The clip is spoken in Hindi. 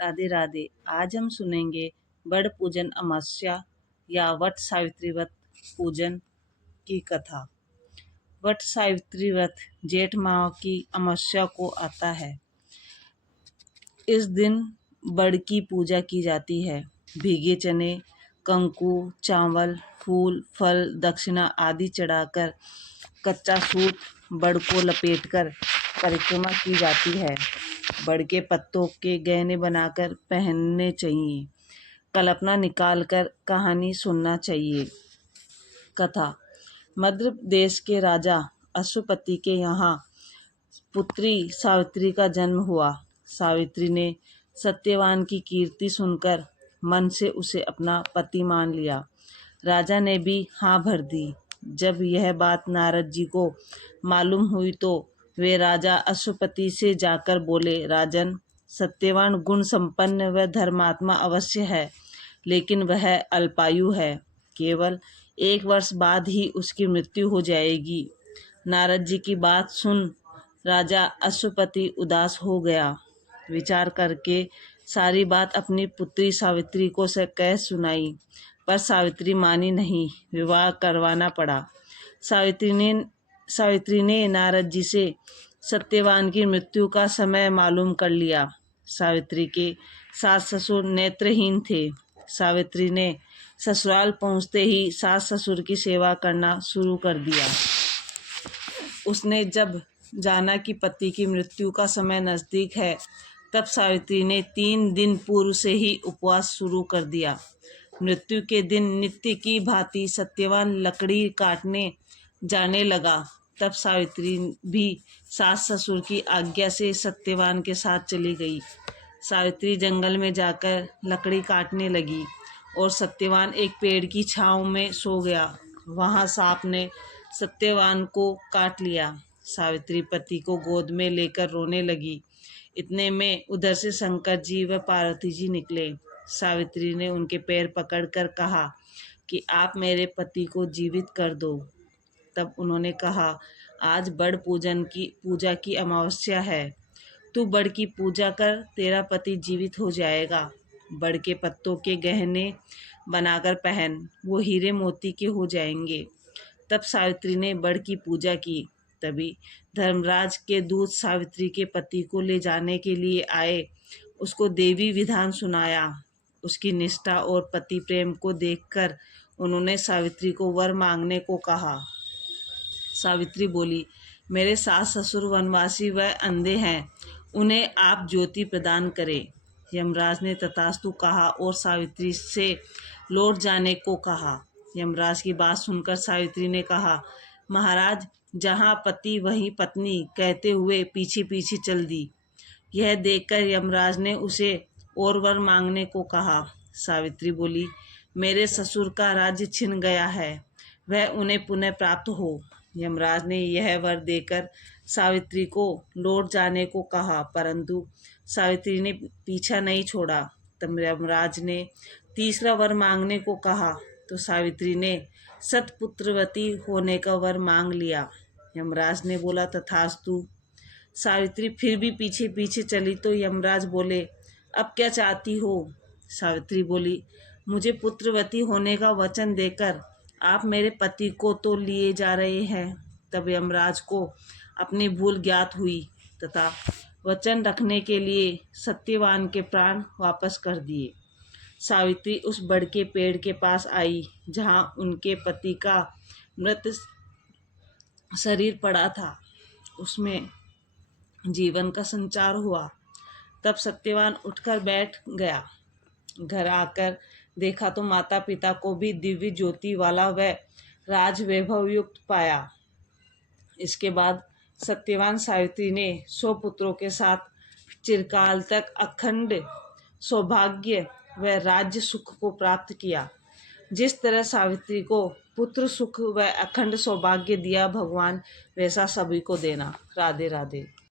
राधे राधे। आज हम सुनेंगे बड़ पूजन अमावस्या या वट सावित्री व्रत पूजन की कथा। वट सावित्री व्रत जेठ माह की अमावस्या को आता है। इस दिन बड़ की पूजा की जाती है। भीगे चने, कंकु, चावल, फूल, फल, दक्षिणा आदि चढ़ाकर कच्चा सूत बड़ को लपेटकर परिक्रमा की जाती है। बड़ के पत्तों के गहने बनाकर पहनने चाहिए। कल्पना निकालकर कहानी सुनना चाहिए। कथा। मध्य देश के राजा अश्वपति के यहाँ पुत्री सावित्री का जन्म हुआ। सावित्री ने सत्यवान की कीर्ति सुनकर मन से उसे अपना पति मान लिया। राजा ने भी हाँ भर दी। जब यह बात नारद जी को मालूम हुई तो वे राजा अश्वपति से जाकर बोले, राजन, सत्यवान गुण संपन्न व धर्मात्मा अवश्य है, लेकिन वह अल्पायु है। केवल 1 वर्ष बाद ही उसकी मृत्यु हो जाएगी। नारद जी की बात सुन राजा अश्वपति उदास हो गया। विचार करके सारी बात अपनी पुत्री सावित्री को कह सुनाई, पर सावित्री मानी नहीं। विवाह करवाना पड़ा। सावित्री ने नारद जी से सत्यवान की मृत्यु का समय मालूम कर लिया। सावित्री के सास ससुर नेत्रहीन थे। सावित्री ने ससुराल पहुंचते ही सास ससुर की सेवा करना शुरू कर दिया। उसने जब जाना कि पति की मृत्यु का समय नज़दीक है, तब सावित्री ने 3 दिन पूर्व से ही उपवास शुरू कर दिया। मृत्यु के दिन नित्य की भांति सत्यवान लकड़ी काटने जाने लगा। तब सावित्री भी सास ससुर की आज्ञा से सत्यवान के साथ चली गई। सावित्री जंगल में जाकर लकड़ी काटने लगी और सत्यवान एक पेड़ की छांव में सो गया। वहां सांप ने सत्यवान को काट लिया। सावित्री पति को गोद में लेकर रोने लगी। इतने में उधर से शंकर जी व पार्वती जी निकले। सावित्री ने उनके पैर पकड़कर कहा कि आप मेरे पति को जीवित कर दो। तब उन्होंने कहा, आज बड़ पूजा की अमावस्या है। तू बड़ की पूजा कर, तेरा पति जीवित हो जाएगा। बड़ के पत्तों के गहने बनाकर पहन, वो हीरे मोती के हो जाएंगे। तब सावित्री ने बड़ की पूजा की। तभी धर्मराज के दूत सावित्री के पति को ले जाने के लिए आए। उसको देवी विधान सुनाया। उसकी निष्ठा और पति प्रेम को देखकर उन्होंने सावित्री को वर मांगने को कहा। सावित्री बोली, मेरे सास ससुर वनवासी व अंधे हैं, उन्हें आप ज्योति प्रदान करें। यमराज ने तथास्तु कहा और सावित्री से लौट जाने को कहा। यमराज की बात सुनकर सावित्री ने कहा, महाराज, जहाँ पति वहीं पत्नी कहते हुए पीछे पीछे चल दी। यह देखकर यमराज ने उसे और वर मांगने को कहा। सावित्री बोली, मेरे ससुर का राज्य छिन गया है, वह उन्हें पुनः प्राप्त हो। यमराज ने यह वर देकर सावित्री को लौट जाने को कहा, परंतु सावित्री ने पीछा नहीं छोड़ा। तब यमराज ने तीसरा वर मांगने को कहा तो सावित्री ने सतपुत्रवती होने का वर मांग लिया। यमराज ने बोला, तथास्तु। सावित्री फिर भी पीछे पीछे चली तो यमराज बोले, अब क्या चाहती हो? सावित्री बोली, मुझे पुत्रवती होने का वचन देकर आप मेरे पति को तो लिए जा रहे हैं। तब यमराज को अपनी भूल ज्ञात हुई तथा वचन रखने के लिए सत्यवान के प्राण वापस कर दिए। सावित्री उस बड़ के पेड़ के पास आई जहाँ उनके पति का मृत शरीर पड़ा था। उसमें जीवन का संचार हुआ। तब सत्यवान उठकर बैठ गया। घर आकर देखा तो माता पिता को भी दिव्य ज्योति वाला व राज वैभव युक्त पाया। इसके बाद सत्यवान सावित्री ने 100 पुत्रों के साथ चिरकाल तक अखंड सौभाग्य व राज्य सुख को प्राप्त किया। जिस तरह सावित्री को पुत्र सुख व अखंड सौभाग्य दिया भगवान, वैसा सभी को देना। राधे राधे।